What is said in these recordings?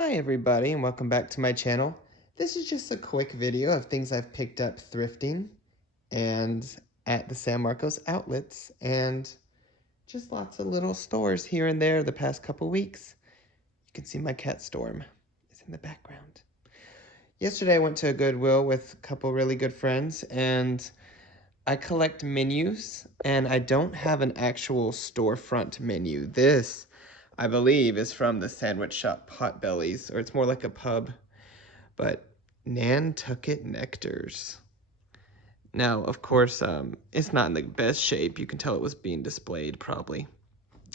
Hi everybody and welcome back to my channel. This is just a quick video of things I've picked up thrifting and at the San Marcos outlets and just lots of little stores here and there the past couple weeks. You can see my cat Storm is in the background. Yesterday I went to a Goodwill with a couple really good friends and I collect menus and I don't have an actual storefront menu. This I believe is from the sandwich shop Potbellies, or it's more like a pub, but Nantucket Nectars. Now, of course, it's not in the best shape. You can tell it was being displayed probably.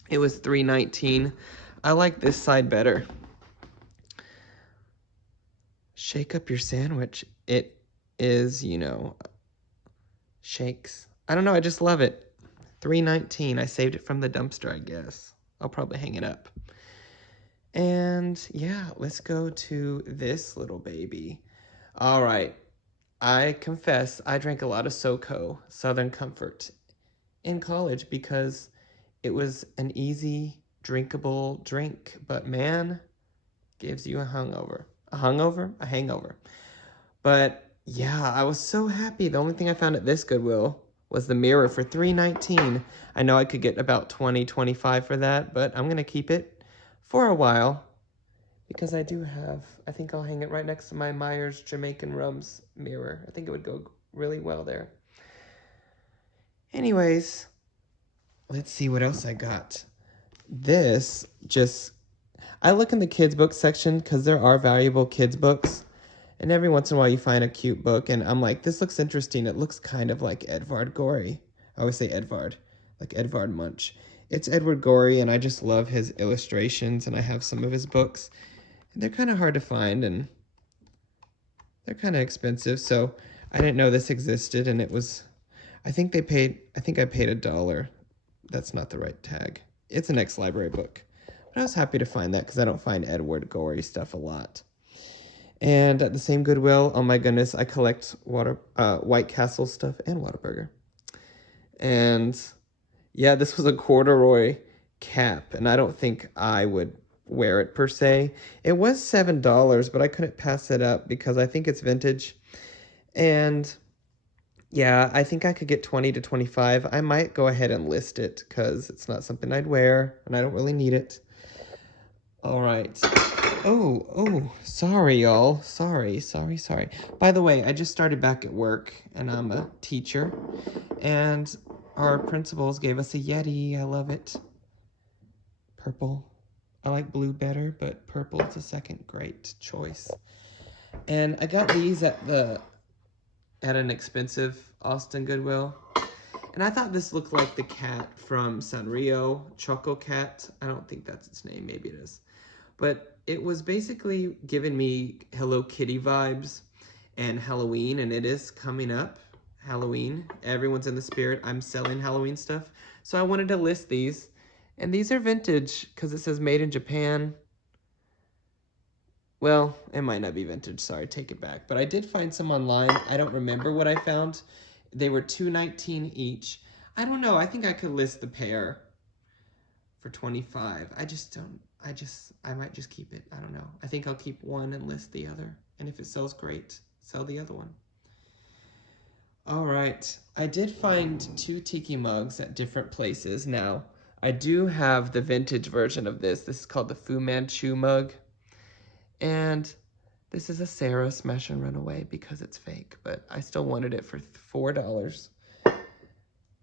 It was $3.19. I like this side better. Shake up your sandwich. It is, shakes. I don't know, I just love it. $3.19. I saved it from the dumpster, I guess. I'll probably hang it up. And yeah, let's go to this little baby. All right, I confess I drank a lot of SoCo, Southern Comfort, in college because it was an easy, drinkable drink. But man, gives you a hungover. A hungover? A hangover. But yeah, I was so happy. The only thing I found at this Goodwill was the mirror for $3.19. I know I could get about $20, $25 for that, but I'm going to keep it for a while because I think I'll hang it right next to my Myers Jamaican Rums mirror. I think it would go really well there. Anyways, let's see what else I got. I look in the kids book section because there are valuable kids books. And every once in a while you find a cute book and I'm like, this looks interesting. It looks kind of like Edvard Gorey. I always say Edvard, like Edvard Munch. It's Edward Gorey and I just love his illustrations and I have some of his books. And they're kind of hard to find and they're kind of expensive. So I didn't know this existed and I think I paid $1. That's not the right tag. It's an ex-library book. But I was happy to find that because I don't find Edward Gorey stuff a lot. And at the same Goodwill, oh my goodness, I collect White Castle stuff and Whataburger. And yeah, this was a corduroy cap, and I don't think I would wear it per se. It was $7, but I couldn't pass it up because I think it's vintage. And yeah, I think I could get 20 to 25. I might go ahead and list it because it's not something I'd wear, and I don't really need it. All right. Oh, sorry, y'all. Sorry. By the way, I just started back at work, and I'm a teacher, and our principals gave us a Yeti. I love it. Purple. I like blue better, but purple is a second great choice. And I got these at an expensive Austin Goodwill. And I thought this looked like the cat from Sanrio, Choco Cat. I don't think that's its name. Maybe it is. But it was basically giving me Hello Kitty vibes and Halloween, and it is coming up, Halloween. Everyone's in the spirit. I'm selling Halloween stuff. So I wanted to list these. And these are vintage because it says made in Japan. Well, it might not be vintage. Sorry, take it back. But I did find some online. I don't remember what I found. They were $2.19 each. I don't know. I think I could list the pair for $25. I might just keep it. I don't know. I think I'll keep one and list the other. And if it sells great, sell the other one. All right. I did find 2 tiki mugs at different places. Now, I do have the vintage version of this. This is called the Fu Manchu mug. And this is a Sarah Smash and Run Away because it's fake. But I still wanted it for $4.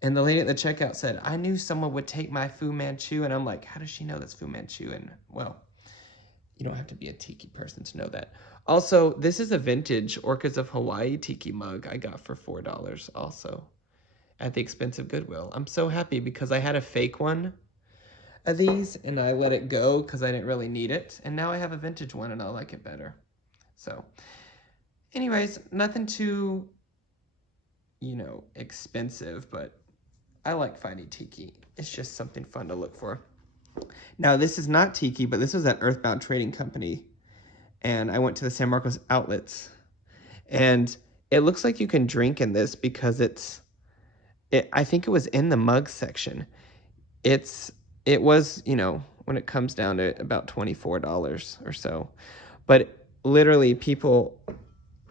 And the lady at the checkout said, I knew someone would take my Fu Manchu. And I'm like, how does she know that's Fu Manchu? And, well, you don't have to be a tiki person to know that. Also, this is a vintage Orchids of Hawaii tiki mug I got for $4 also at the expensive Goodwill. I'm so happy because I had a fake one of these and I let it go because I didn't really need it. And now I have a vintage one and I like it better. So, anyways, nothing too, expensive, but I like finding tiki. It's just something fun to look for. Now, this is not tiki, but this was at Earthbound Trading Company. And I went to the San Marcos outlets. And it looks like you can drink in this because I think it was in the mug section. It was, when it comes down to about $24 or so. But literally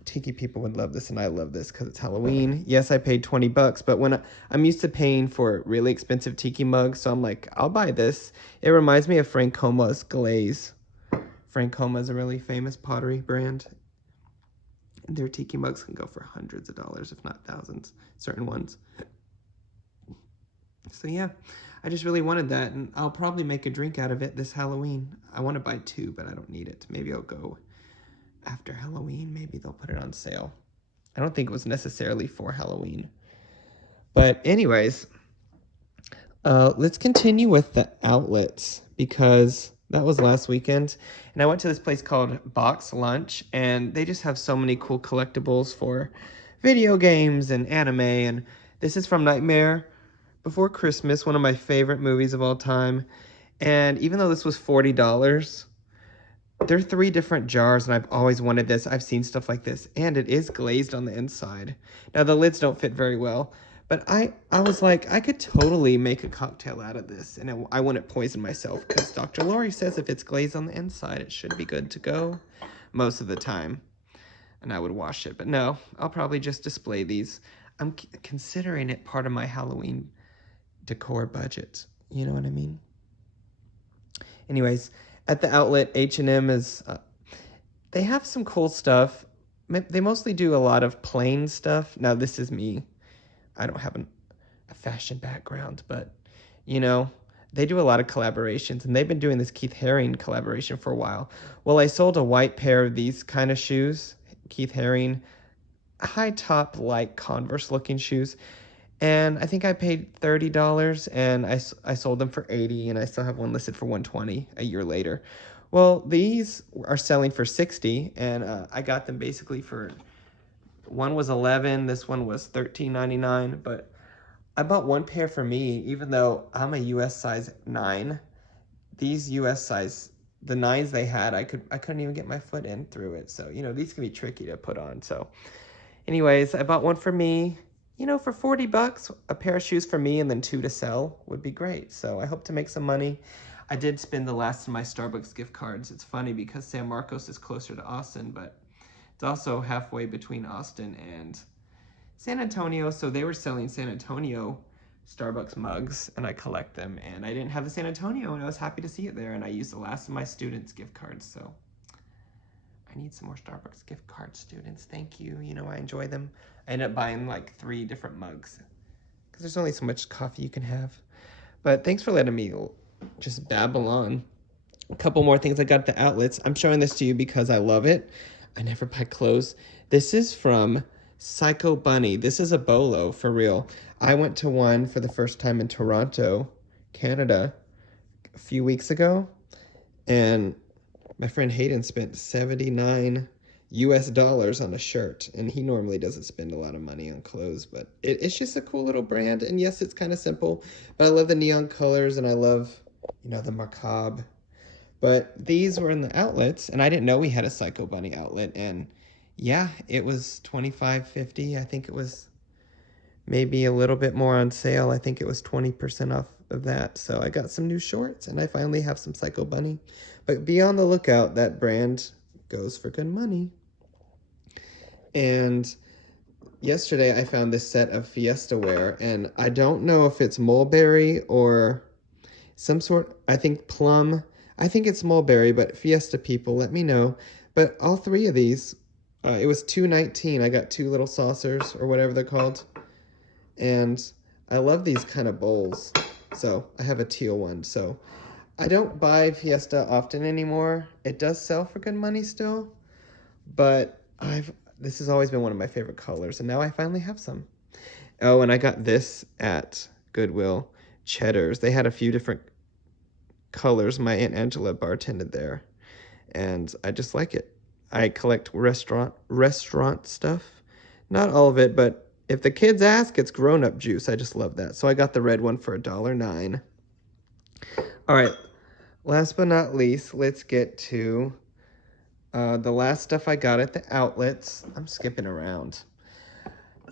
tiki people would love this, and I love this because it's Halloween. Yes, I paid $20, but when I'm used to paying for really expensive tiki mugs, so I'm like, I'll buy this. It reminds me of Francoma's glaze. Francoma is a really famous pottery brand. Their tiki mugs can go for hundreds of dollars, if not thousands, certain ones. So yeah, I just really wanted that, and I'll probably make a drink out of it this Halloween. I want to buy 2, but I don't need it. Maybe I'll go after Halloween. Maybe they'll put it on sale. I don't think it was necessarily for Halloween. But anyways, let's continue with the outlets, because that was last weekend. And I went to this place called Box Lunch, and they just have so many cool collectibles for video games and anime. And this is from Nightmare Before Christmas, one of my favorite movies of all time. And even though this was $40, there are 3 different jars, and I've always wanted this. I've seen stuff like this, and it is glazed on the inside. Now, the lids don't fit very well, but I was like, I could totally make a cocktail out of this, and I wouldn't poison myself, because Dr. Lori says if it's glazed on the inside, it should be good to go most of the time, and I would wash it. But no, I'll probably just display these. I'm considering it part of my Halloween decor budget. You know what I mean? Anyways, at the outlet, H&M is, they have some cool stuff. They mostly do a lot of plain stuff. Now, this is me. I don't have a fashion background, but, you know, they do a lot of collaborations, and they've been doing this Keith Haring collaboration for a while. Well, I sold a white pair of these kind of shoes, Keith Haring, high top, like Converse-looking shoes. And I think I paid $30, and I sold them for $80, and I still have one listed for $120 a year later. Well, these are selling for $60, and I got them basically for, one was $11, this one was $13.99, but I bought one pair for me, even though I'm a US size 9. These US size, the 9s they had, I couldn't even get my foot in through it. So, you know, these can be tricky to put on. So anyways, I bought one for me. You know, for $40, a pair of shoes for me and then 2 to sell would be great. So I hope to make some money. I did spend the last of my Starbucks gift cards. It's funny because San Marcos is closer to Austin, but it's also halfway between Austin and San Antonio. So they were selling San Antonio Starbucks mugs, and I collect them. And I didn't have the San Antonio, and I was happy to see it there. And I used the last of my students' gift cards. So I need some more Starbucks gift cards, students. Thank you. You know, I enjoy them. I ended up buying like 3 different mugs because there's only so much coffee you can have. But thanks for letting me just babble on. A couple more things I got at the outlets. I'm showing this to you because I love it. I never buy clothes. This is from Psycho Bunny. This is a bolo, for real. I went to one for the first time in Toronto, Canada, a few weeks ago, and my friend Hayden spent $79 on a shirt, and he normally doesn't spend a lot of money on clothes, but it's just a cool little brand, and yes, it's kind of simple, but I love the neon colors, and I love, you know, the macabre. But these were in the outlets, and I didn't know we had a Psycho Bunny outlet, and yeah, it was $25.50. I think it was maybe a little bit more on sale. I think it was 20% off of that. So I got some new shorts, and I finally have some Psycho Bunny. But be on the lookout. That brand goes for good money. And yesterday I found this set of fiestaware, and I don't know if it's mulberry or some sort, I think plum. I think it's mulberry, but fiesta people, let me know. But all 3 of these, it was $2.19. I got 2 little saucers or whatever they're called. And I love these kind of bowls. So I have a teal one. So I don't buy Fiesta often anymore. It does sell for good money still, but this has always been one of my favorite colors, and now I finally have some. Oh, and I got this at Goodwill, Cheddars. They had a few different colors. My Aunt Angela bartended there, and I just like it. I collect restaurant stuff. Not all of it, but if the kids ask, it's grown-up juice. I just love that. So I got the red one for $1.09. All right, last but not least, let's get to the last stuff I got at the outlets. I'm skipping around.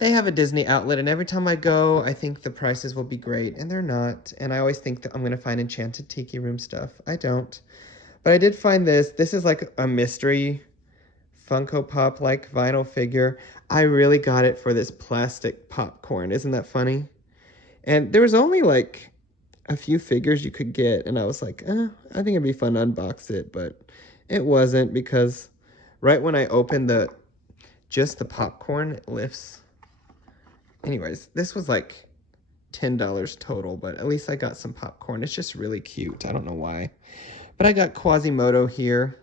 They have a Disney outlet, and every time I go, I think the prices will be great, and they're not. And I always think that I'm going to find enchanted tiki room stuff. I don't. But I did find this. This is like a mystery Funko Pop like vinyl figure. I really got it for this plastic popcorn. Isn't that funny? And there was only like a few figures you could get, and I was like, I think it'd be fun to unbox it, but it wasn't because right when I opened just the popcorn, it lifts. Anyways, this was like $10 total, but at least I got some popcorn. It's just really cute. I don't know why. But I got Quasimodo here,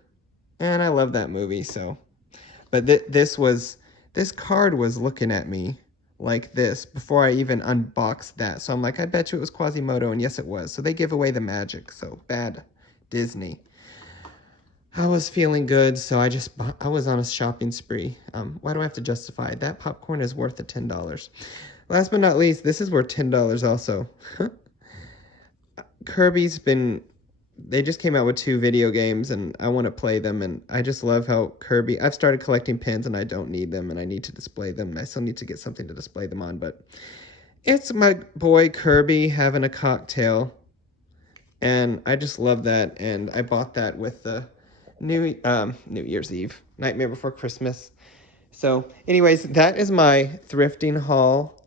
and I love that movie, so. But this card was looking at me like this before I even unboxed that. So I'm like, I bet you it was Quasimodo, and yes, it was. So they give away the magic, so bad Disney. I was feeling good, so I was on a shopping spree. Why do I have to justify it? That popcorn is worth the $10. Last but not least, this is worth $10 also. They just came out with 2 video games, and I want to play them, and I just love how I've started collecting pins, and I don't need them, and I need to display them. I still need to get something to display them on, but it's my boy Kirby having a cocktail, and I just love that, and I bought that with the New Year's Eve, Nightmare Before Christmas. So anyways, that is my thrifting haul.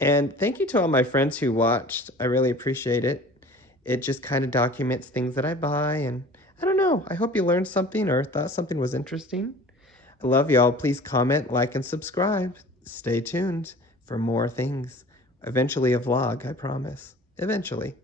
And thank you to all my friends who watched. I really appreciate it. It just kind of documents things that I buy. And I don't know. I hope you learned something or thought something was interesting. I love y'all. Please comment, like, and subscribe. Stay tuned for more things. Eventually a vlog, I promise. Eventually.